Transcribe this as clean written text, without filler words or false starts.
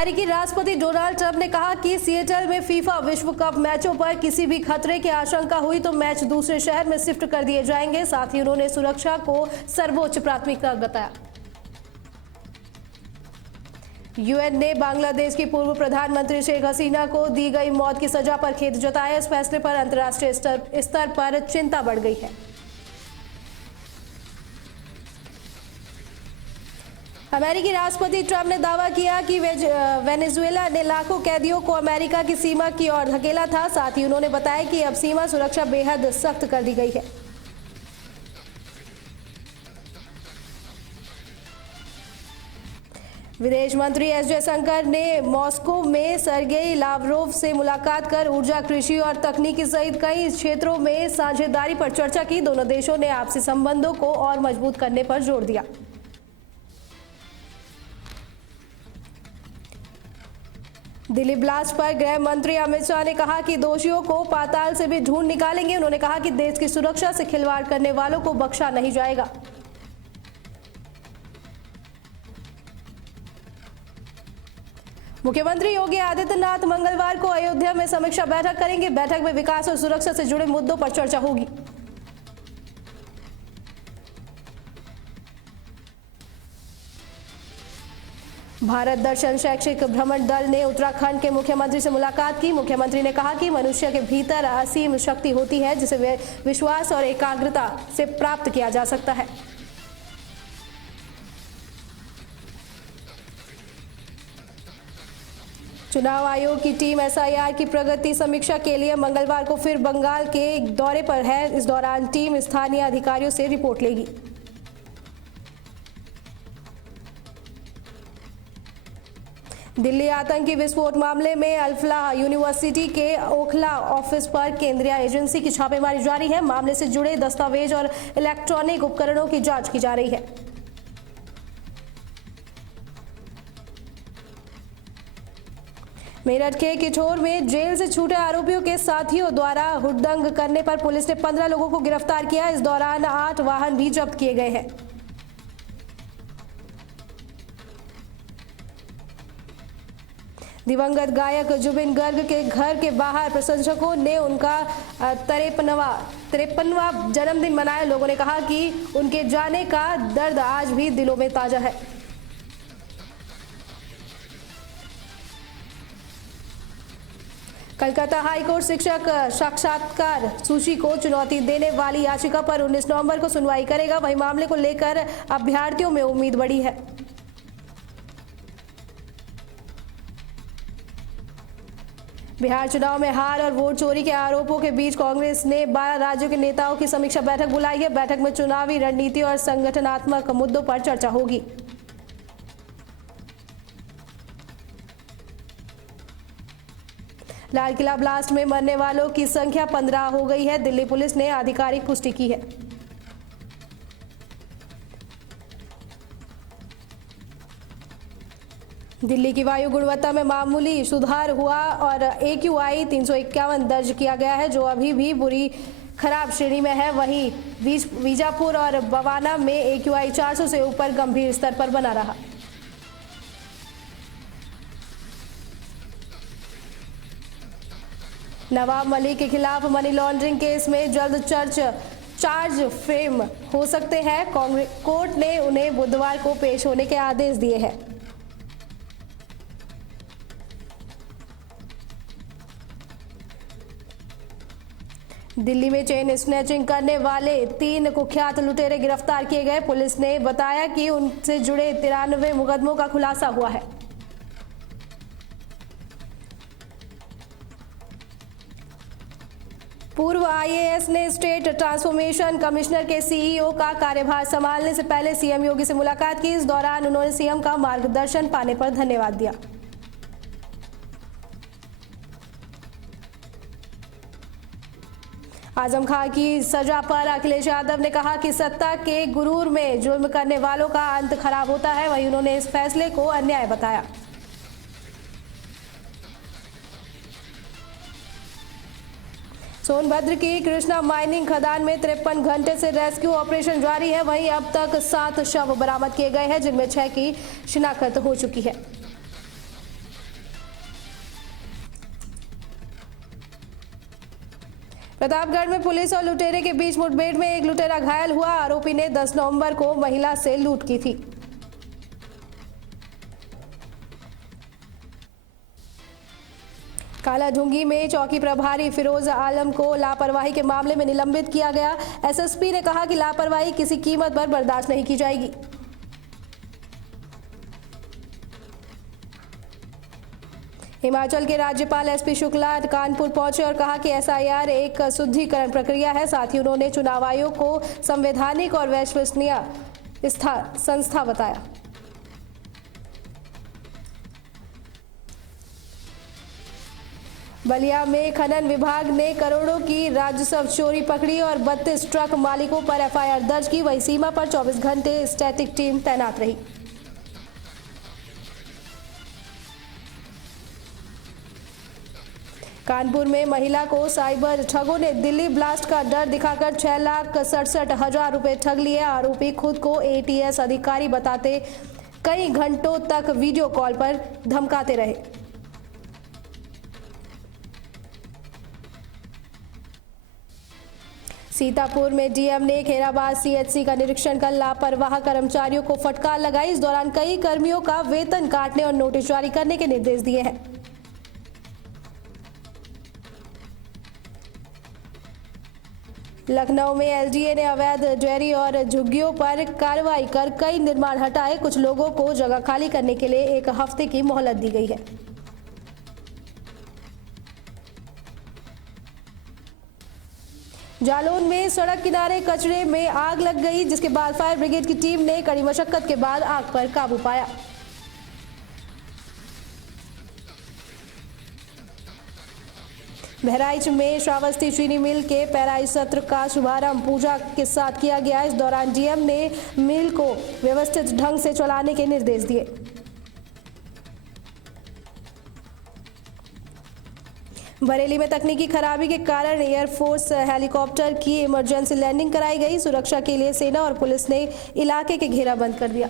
अमेरिकी राष्ट्रपति Donald Trump ने कहा कि सिएटल में फीफा विश्व कप मैचों पर किसी भी खतरे की आशंका हुई तो मैच दूसरे शहर में शिफ्ट कर दिए जाएंगे। साथ ही उन्होंने सुरक्षा को सर्वोच्च प्राथमिकता बताया। यूएन ने बांग्लादेश की पूर्व प्रधानमंत्री शेख हसीना को दी गई मौत की सजा पर खेद जताया। इस फैसले पर अंतर्राष्ट्रीय स्तर पर चिंता बढ़ गई है। अमेरिकी राष्ट्रपति ट्रंप ने दावा किया कि वेनेजुएला ने लाखों कैदियों को अमेरिका की सीमा की ओर धकेला था। साथ ही उन्होंने बताया कि अब सीमा सुरक्षा बेहद सख्त कर दी गई है। विदेश मंत्री एस जयशंकर ने मॉस्को में सर्गेई लावरोव से मुलाकात कर ऊर्जा, कृषि और तकनीकी सहित कई क्षेत्रों में साझेदारी पर चर्चा की। दोनों देशों ने आपसी संबंधों को और मजबूत करने पर जोर दिया। दिल्ली ब्लास्ट पर गृह मंत्री अमित शाह ने कहा कि दोषियों को पाताल से भी ढूंढ निकालेंगे। उन्होंने कहा कि देश की सुरक्षा से खिलवाड़ करने वालों को बख्शा नहीं जाएगा। मुख्यमंत्री योगी आदित्यनाथ मंगलवार को अयोध्या में समीक्षा बैठक करेंगे। बैठक में विकास और सुरक्षा से जुड़े मुद्दों पर चर्चा होगी। भारत दर्शन शैक्षिक भ्रमण दल ने उत्तराखंड के मुख्यमंत्री से मुलाकात की। मुख्यमंत्री ने कहा कि मनुष्य के भीतर असीम शक्ति होती है जिसे विश्वास और एकाग्रता से प्राप्त किया जा सकता है। चुनाव आयोग की टीम एसआईआर की प्रगति समीक्षा के लिए मंगलवार को फिर बंगाल के दौरे पर है। इस दौरान टीम स्थानीय अधिकारियों से रिपोर्ट लेगी। दिल्ली आतंकी विस्फोट मामले में अल-फलाह यूनिवर्सिटी के ओखला ऑफिस पर केंद्रीय एजेंसी की छापेमारी जारी है। मामले से जुड़े दस्तावेज और इलेक्ट्रॉनिक उपकरणों की जांच की जा रही है। मेरठ के किठौर में जेल से छूटे आरोपियों के साथियों द्वारा हुड़दंग करने पर पुलिस ने 15 लोगों को गिरफ्तार किया। इस दौरान 8 वाहन भी जब्त किए गए हैं। दिवंगत गायक जुबिन गर्ग के घर के बाहर प्रशंसकों ने उनका 53वां जन्मदिन मनाया। लोगों ने कहा कि उनके जाने का दर्द आज भी दिलों में ताजा है। कलकत्ता हाईकोर्ट शिक्षक साक्षात्कार सूची को चुनौती देने वाली याचिका पर 19 नवंबर को सुनवाई करेगा। वहीं मामले को लेकर अभ्यर्थियों में उम्मीद बढ़ी है। बिहार चुनाव में हार और वोट चोरी के आरोपों के बीच कांग्रेस ने 12 राज्यों के नेताओं की समीक्षा बैठक बुलाई है। बैठक में चुनावी रणनीति और संगठनात्मक मुद्दों पर चर्चा होगी। लाल किला ब्लास्ट में मरने वालों की संख्या 15 हो गई है। दिल्ली पुलिस ने आधिकारिक पुष्टि की है। दिल्ली की वायु गुणवत्ता में मामूली सुधार हुआ और AQI 351 दर्ज किया गया है, जो अभी भी बुरी खराब श्रेणी में है। वहीं बीजापुर और बवाना में AQI 400 से ऊपर गंभीर स्तर पर बना रहा। नवाब मलिक के खिलाफ मनी लॉन्ड्रिंग केस में जल्द चार्ज फ्रेम हो सकते हैं। कोर्ट ने उन्हें बुधवार को पेश होने के आदेश दिए हैं। दिल्ली में चेन स्नैचिंग करने वाले 3 कुख्यात लुटेरे गिरफ्तार किए गए। पुलिस ने बताया कि उनसे जुड़े 93 मुकदमों का खुलासा हुआ है। पूर्व IAS ने स्टेट ट्रांसफॉर्मेशन कमिश्नर के CEO का कार्यभार संभालने से पहले सीएम योगी से मुलाकात की। इस दौरान उन्होंने सीएम का मार्गदर्शन पाने पर धन्यवाद दिया। आजम खां की सजा पर अखिलेश यादव ने कहा कि सत्ता के गुरूर में जुल्म करने वालों का अंत खराब होता है। वहीं उन्होंने इस फैसले को अन्याय बताया। सोनभद्र की कृष्णा माइनिंग खदान में 53 घंटे से रेस्क्यू ऑपरेशन जारी है। वहीं अब तक 7 शव बरामद किए गए हैं, जिनमें 6 की शिनाख्त हो चुकी है। प्रतापगढ़ में पुलिस और लुटेरे के बीच मुठभेड़ में एक लुटेरा घायल हुआ। आरोपी ने 10 नवंबर को महिला से लूट की थी। कालाढूंगी में चौकी प्रभारी फिरोज आलम को लापरवाही के मामले में निलंबित किया गया। एसएसपी ने कहा कि लापरवाही किसी कीमत पर बर्दाश्त नहीं की जाएगी। हिमाचल के राज्यपाल एसपी शुक्ला कानपुर पहुंचे और कहा कि एसआईआर एक शुद्धिकरण प्रक्रिया है। साथ ही उन्होंने चुनाव आयोग को संवैधानिक और विश्वसनीय संस्था बताया। बलिया में खनन विभाग ने करोड़ों की राजस्व चोरी पकड़ी और 32 ट्रक मालिकों पर एफआईआर दर्ज की। वहीं सीमा पर 24 घंटे स्टैटिक टीम तैनात रही। कानपुर में महिला को साइबर ठगों ने दिल्ली ब्लास्ट का डर दिखाकर 6,67,000 रुपए ठग लिए। आरोपी खुद को एटीएस अधिकारी बताते कई घंटों तक वीडियो कॉल पर धमकाते रहे। सीतापुर में डीएम ने खेराबाद सीएचसी का निरीक्षण कर लापरवाह कर्मचारियों को फटकार लगाई। इस दौरान कई कर्मियों का वेतन काटने और नोटिस जारी करने के निर्देश दिए हैं। लखनऊ में एलडीए ने अवैध डेयरी और झुग्गियों पर कार्रवाई कर कई निर्माण हटाए। कुछ लोगों को जगह खाली करने के लिए 1 हफ्ते की मोहलत दी गई है। जालौन में सड़क किनारे कचरे में आग लग गई, जिसके बाद फायर ब्रिगेड की टीम ने कड़ी मशक्कत के बाद आग पर काबू पाया। बहराइच में श्रावस्ती चीनी मिल के पेराई सत्र का शुभारंभ पूजा के साथ किया गया। इस दौरान डीएम ने मिल को व्यवस्थित ढंग से चलाने के निर्देश दिए। बरेली में तकनीकी खराबी के कारण एयरफोर्स हेलीकॉप्टर की इमरजेंसी लैंडिंग कराई गई। सुरक्षा के लिए सेना और पुलिस ने इलाके के घेराबंद कर दिया।